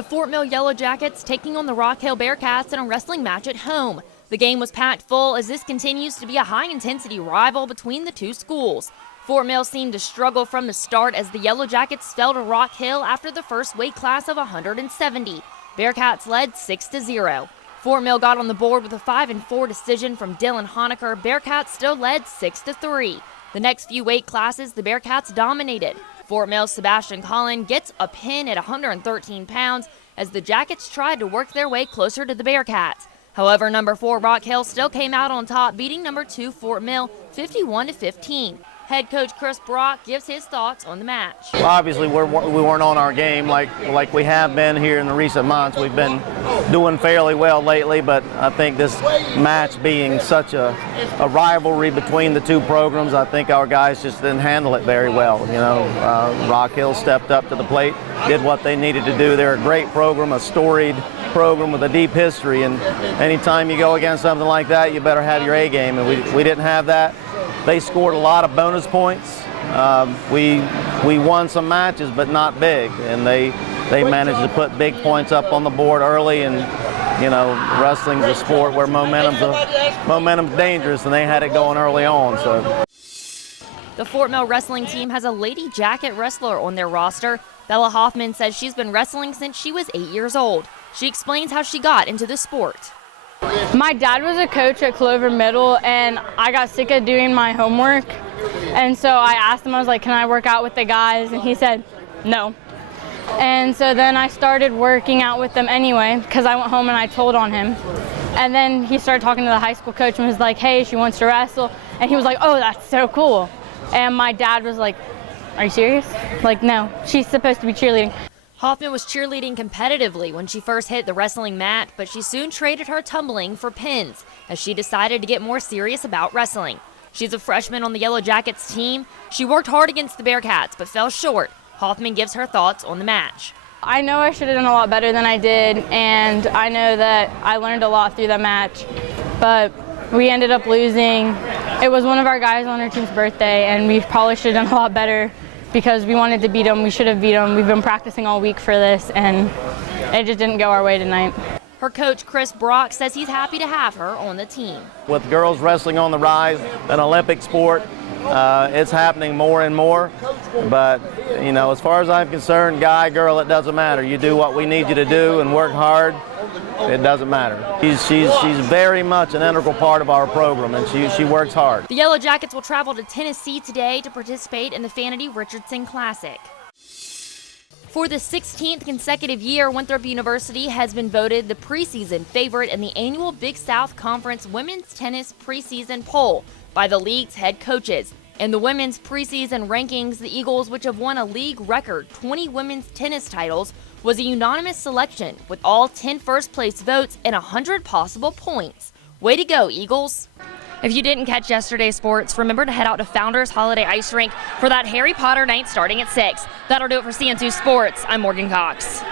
The Fort Mill Yellow Jackets taking on the Rock Hill Bearcats in a wrestling match at home. The game was packed full as this continues to be a high-intensity rival between the two schools. Fort Mill seemed to struggle from the start as the Yellow Jackets fell to Rock Hill after the first weight class of 170. Bearcats led 6-0. Fort Mill got on the board with a 5-4 decision from Dylan Honecker. Bearcats still led 6-3. The next few weight classes, the Bearcats dominated. Fort Mill's Sebastian Collin gets a pin at 113 pounds as the Jackets tried to work their way closer to the Bearcats. However, number 4 Rock Hill still came out on top, beating number 2 Fort Mill 51-15. Head coach Chris Brock gives his thoughts on the match. Well, obviously, we weren't on our game like we have been here in the recent months. We've been doing fairly well lately, but I think this match being such a rivalry between the two programs, I think our guys just didn't handle it very well. You know, Rock Hill stepped up to the plate, did what they needed to do. They're a great program, a storied program with a deep history, and anytime you go against something like that, you better have your A game, and we didn't have that. They scored a lot of bonus points. We won some matches, but not big, and they managed to put big points up on the board early. And you know, wrestling's a sport where momentum's dangerous, and they had it going early on. So the Fort Mill wrestling team has a lady jacket wrestler on their roster. Bella Hoffman says she's been wrestling since she was 8 years old. She explains how she got into the sport. My dad was a coach at Clover Middle, and I got sick of doing my homework, and so I asked him, I was like, can I work out with the guys? And he said no. And so then I started working out with them anyway, because I went home and I told on him. And then he started talking to the high school coach and was like, hey, she wants to wrestle. And he was like, oh, that's so cool. And my dad was like, are you serious? Like, no, she's supposed to be cheerleading. Hoffman was cheerleading competitively when she first hit the wrestling mat, but she soon traded her tumbling for pins as she decided to get more serious about wrestling. She's a freshman on the Yellow Jackets team. She worked hard against the Bearcats but fell short. Hoffman gives her thoughts on the match. I know I should have done a lot better than I did, and I know that I learned a lot through that match, but we ended up losing. It was one of our guys on our team's birthday, and we probably should have done a lot better because we wanted to beat them. We should have beat them. We've been practicing all week for this, and it just didn't go our way tonight. Her coach, Chris Brock, says he's happy to have her on the team. With girls wrestling on the rise, an Olympic sport, it's happening more and more. But, you know, as far as I'm concerned, guy, girl, it doesn't matter. You do what we need you to do and work hard. It doesn't matter. She's very much an integral part of our program, and she works hard. The Yellow Jackets will travel to Tennessee today to participate in the Fannie Richardson Classic. For the 16th consecutive year, Winthrop University has been voted the preseason favorite in the annual Big South Conference Women's Tennis Preseason Poll by the league's head coaches. In the women's preseason rankings, the Eagles, which have won a league record 20 women's tennis titles, was a unanimous selection with all 10 first-place votes and 100 possible points. Way to go, Eagles! If you didn't catch yesterday's sports, remember to head out to Founders Holiday Ice Rink for that Harry Potter night starting at 6. That'll do it for CN2 Sports. I'm Morgan Cox.